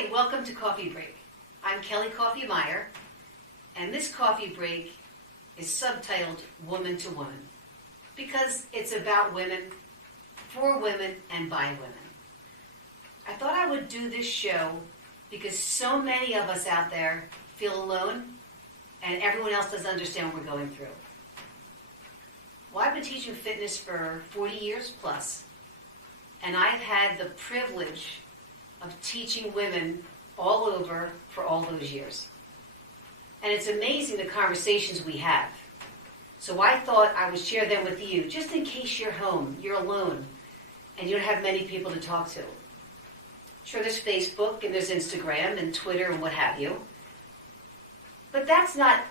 Hi, welcome to Coffee Break. I'm Kelly Coffey Meyer, and this Coffee Break is subtitled Woman to Woman because it's about women, for women, and by women. I thought I would do this show because so many of us out there feel alone and everyone else doesn't understand what we're going through. Well, I've been teaching fitness for 40 years plus, and I've had the privilege of teaching women all over for all those years. And it's amazing the conversations we have. So I thought I would share them with you, just in case you're home, you're alone, and you don't have many people to talk to. Sure, there's Facebook, and there's Instagram, and Twitter, and what have you. But that's not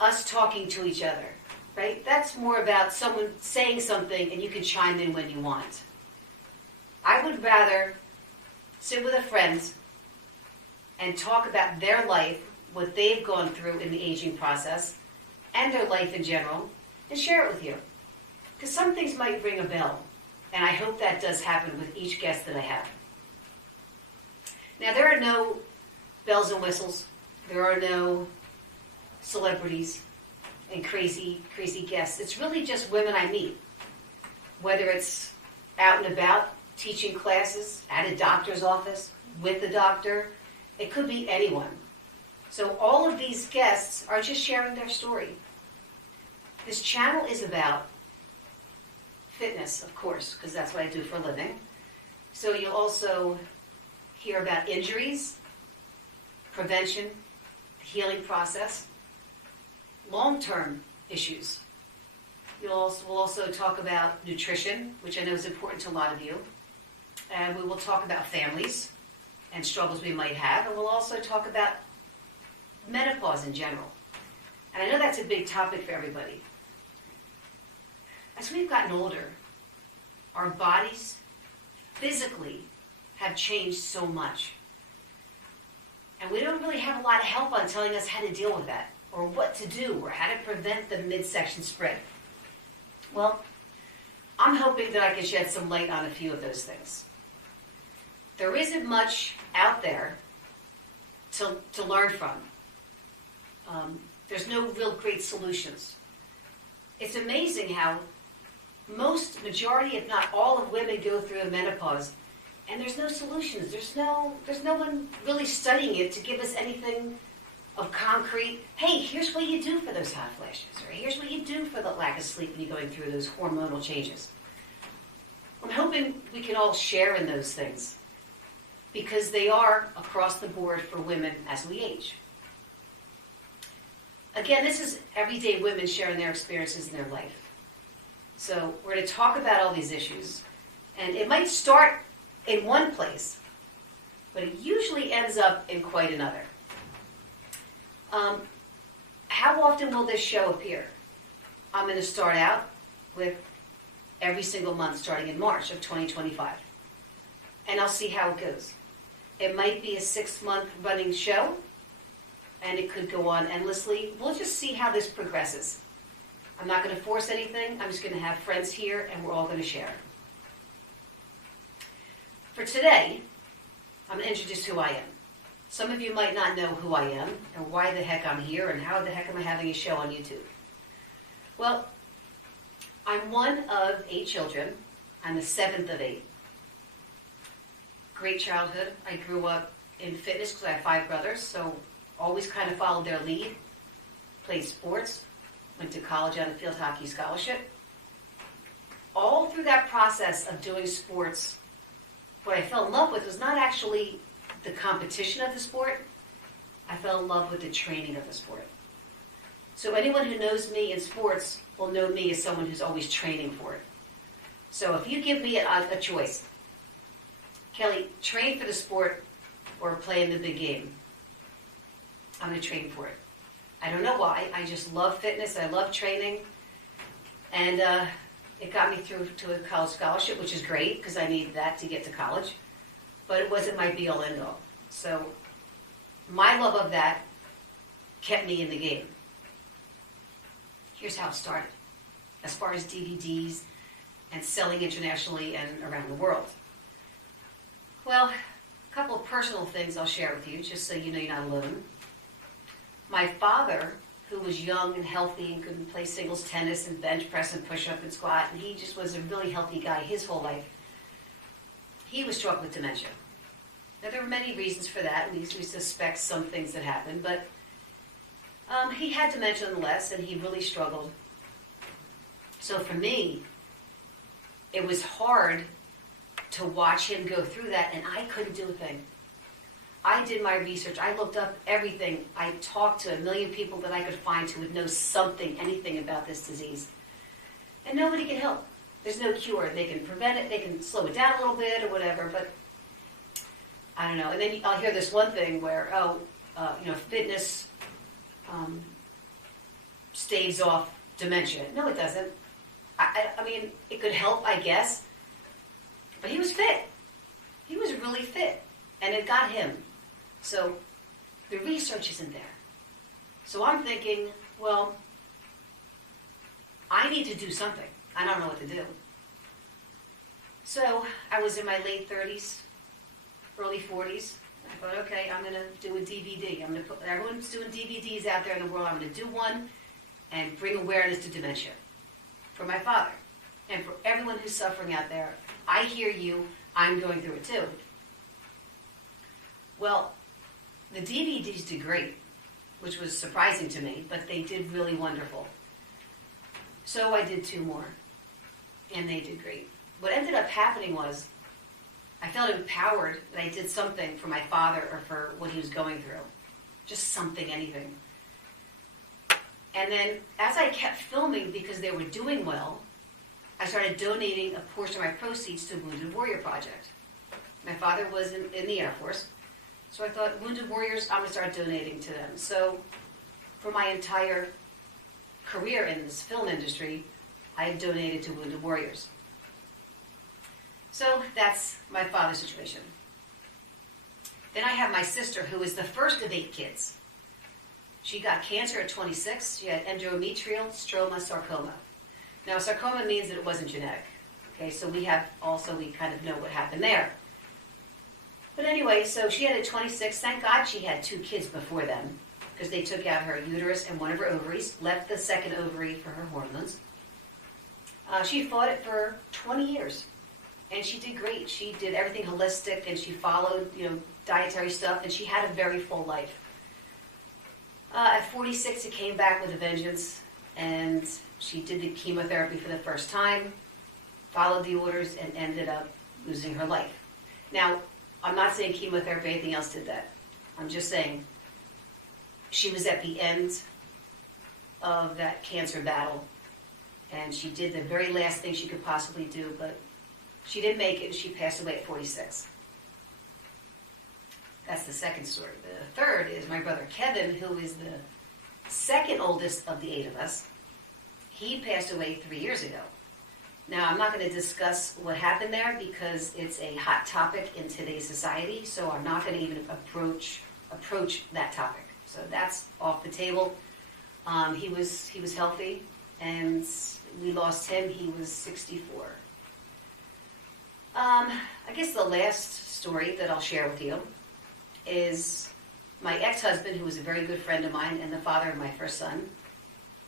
us talking to each other, right? That's more about someone saying something, and you can chime in when you want. I would rather sit with a friend and talk about their life, what they've gone through in the aging process, and their life in general, and share it with you. Because some things might ring a bell, and I hope that does happen with each guest that I have. Now, there are no bells and whistles. There are no celebrities and crazy, crazy guests. It's really just women I meet, whether it's out and about, teaching classes, at a doctor's office, with the doctor. It could be anyone. So all of these guests are just sharing their story. This channel is about fitness, of course, because that's what I do for a living. So you'll also hear about injuries, prevention, the healing process, long-term issues. We'll also talk about nutrition, which I know is important to a lot of you. And we will talk about families and struggles we might have. And we'll also talk about menopause in general. And I know that's a big topic for everybody. As we've gotten older, our bodies physically have changed so much. And we don't really have a lot of help on telling us how to deal with that, or what to do, or how to prevent the midsection spread. Well, I'm hoping that I can shed some light on a few of those things. There isn't much out there to learn from. There's no real great solutions. It's amazing how majority, if not all, of women go through a menopause, and there's no solutions. There's no one really studying it to give us anything of concrete. Hey, here's what you do for those hot flashes, or here's what you do for the lack of sleep when you're going through those hormonal changes. I'm hoping we can all share in those things, because they are across the board for women as we age. Again, this is everyday women sharing their experiences in their life. So we're going to talk about all these issues, and it might start in one place, but it usually ends up in quite another. How often will this show appear? I'm going to start out with every single month starting in March of 2025, and I'll see how it goes. It might be a 6-month running show, and it could go on endlessly. We'll just see how this progresses. I'm not going to force anything. I'm just going to have friends here, and we're all going to share. For today, I'm going to introduce who I am. Some of you might not know who I am, and why the heck I'm here, and how the heck am I having a show on YouTube. Well, I'm one of 8 children. I'm the 7th of 8. Great childhood. I grew up in fitness because I have 5 brothers, so always kind of followed their lead. Played sports, went to college on a field hockey scholarship. All through that process of doing sports, what I fell in love with was not actually the competition of the sport. I fell in love with the training of the sport. So anyone who knows me in sports will know me as someone who's always training for it. So if you give me a choice, Kelly, train for the sport or play in the big game, I'm going to train for it. I don't know why. I just love fitness. I love training. And it got me through to a college scholarship, which is great because I needed that to get to college. But it wasn't my be-all, end-all. So my love of that kept me in the game. Here's how it started, as far as DVDs and selling internationally and around the world. Well, A couple of personal things I'll share with you, just so you know you're not alone. My father, who was young and healthy and could play singles tennis and bench press and push up and squat, and he just was a really healthy guy his whole life. He was struck with dementia. Now, there were many reasons for that. We suspect some things that happened, but he had dementia nonetheless, and he really struggled. So for me, it was hard to watch him go through that, and I couldn't do a thing. I did my research. I looked up everything. I talked to a million people that I could find who would know something, anything about this disease. And nobody can help. There's no cure. They can prevent it. They can slow it down a little bit or whatever, but I don't know. And then I'll hear this one thing where, fitness staves off dementia. No, it doesn't. I mean, it could help, I guess, but he was fit. He was really fit, and it got him. So the research isn't there. So I'm thinking, well, I need to do something. I don't know what to do. So I was in my late 30s, early 40s. I thought, okay, I'm going to do a DVD. I'm going to put, everyone's doing DVDs out there in the world. I'm going to do one and bring awareness to dementia for my father and for everyone who's suffering out there. I hear you. I'm going through it too. Well, the DVDs did great, which was surprising to me, but they did really wonderful. So I did 2 more, and they did great. What ended up happening was I felt empowered that I did something for my father or for what he was going through. Just something, anything. And then as I kept filming, because they were doing well, I started donating a portion of my proceeds to Wounded Warrior Project. My father was in the Air Force, so I thought, Wounded Warriors, I'm going to start donating to them. So for my entire career in this film industry, I have donated to Wounded Warriors. So that's my father's situation. Then I have my sister, who is the first of 8 kids. She got cancer at 26. She had endometrial stroma sarcoma. Now, sarcoma means that it wasn't genetic. Okay, so we kind of know what happened there. But anyway, so she had at 26. Thank God she had 2 kids before then, because they took out her uterus and one of her ovaries, left the second ovary for her hormones. She fought it for 20 years, and she did great. She did everything holistic, and she followed, dietary stuff, and she had a very full life. At 46, it came back with a vengeance, and she did the chemotherapy for the first time, followed the orders, and ended up losing her life. Now, I'm not saying chemotherapy or anything else did that. I'm just saying she was at the end of that cancer battle, and she did the very last thing she could possibly do, but she didn't make it, and she passed away at 46. That's the second story. The third is my brother Kevin, who is the second oldest of the 8 of us. He passed away 3 years ago. Now, I'm not going to discuss what happened there because it's a hot topic in today's society, so I'm not going to even approach that topic. So that's off the table. He was healthy, and we lost him. He was 64. I guess the last story that I'll share with you is my ex-husband, who was a very good friend of mine and the father of my first son.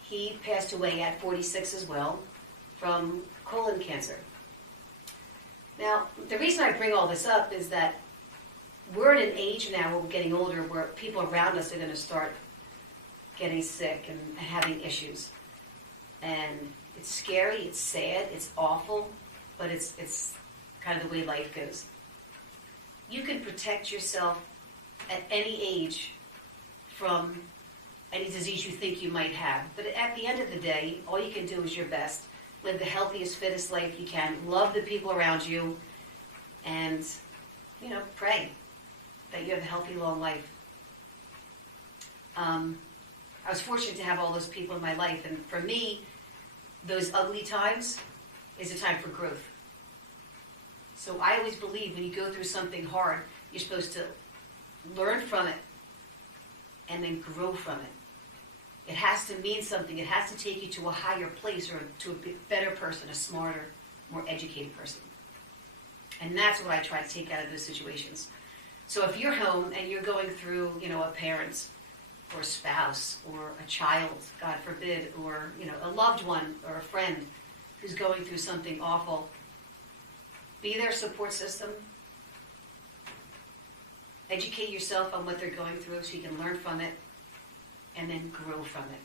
He passed away at 46 as well from colon cancer. Now, the reason I bring all this up is that we're at an age now where we're getting older where people around us are going to start getting sick and having issues. And it's scary, it's sad, it's awful, but it's kind of the way life goes. You can protect yourself at any age from any disease you think you might have. But at the end of the day, all you can do is your best. Live the healthiest, fittest life you can. Love the people around you. And, pray that you have a healthy, long life. I was fortunate to have all those people in my life. And for me, those ugly times is a time for growth. So I always believe when you go through something hard, you're supposed to learn from it and then grow from it. It has to mean something. It has to take you to a higher place or to a better person, a smarter, more educated person. And that's what I try to take out of those situations. So if you're home and you're going through, a parent or a spouse or a child, God forbid, or, a loved one or a friend who's going through something awful, be their support system. Educate yourself on what they're going through so you can learn from it and then grow from it.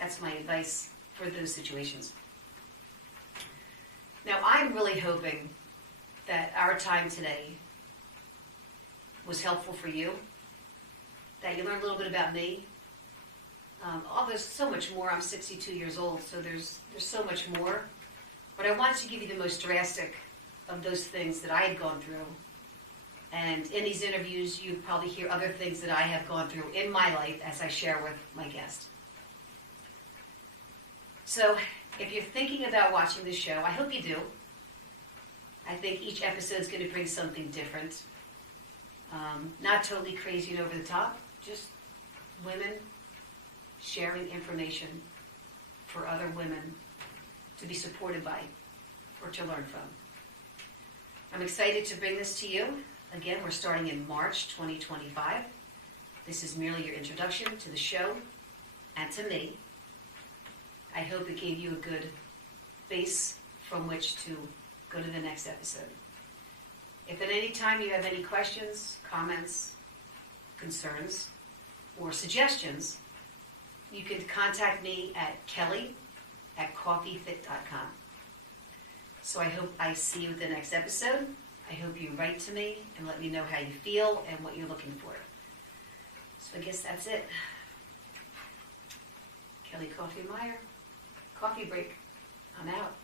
That's my advice for those situations. Now, I'm really hoping that our time today was helpful for you, that you learned a little bit about me. There's so much more. I'm 62 years old, so there's so much more. But I wanted to give you the most drastic of those things that I had gone through. And in these interviews, you probably hear other things that I have gone through in my life as I share with my guest. So if you're thinking about watching this show, I hope you do. I think each episode is going to bring something different. Not totally crazy and over the top, just women sharing information for other women to be supported by or to learn from. I'm excited to bring this to you. Again, we're starting in March 2025. This is merely your introduction to the show and to me. I hope it gave you a good base from which to go to the next episode. If at any time you have any questions, comments, concerns, or suggestions, you can contact me at kelly@coffeyfit.com. So I hope I see you at the next episode. I hope you write to me and let me know how you feel and what you're looking for. So I guess that's it. Kelly Coffey Meyer, Coffey Break. I'm out.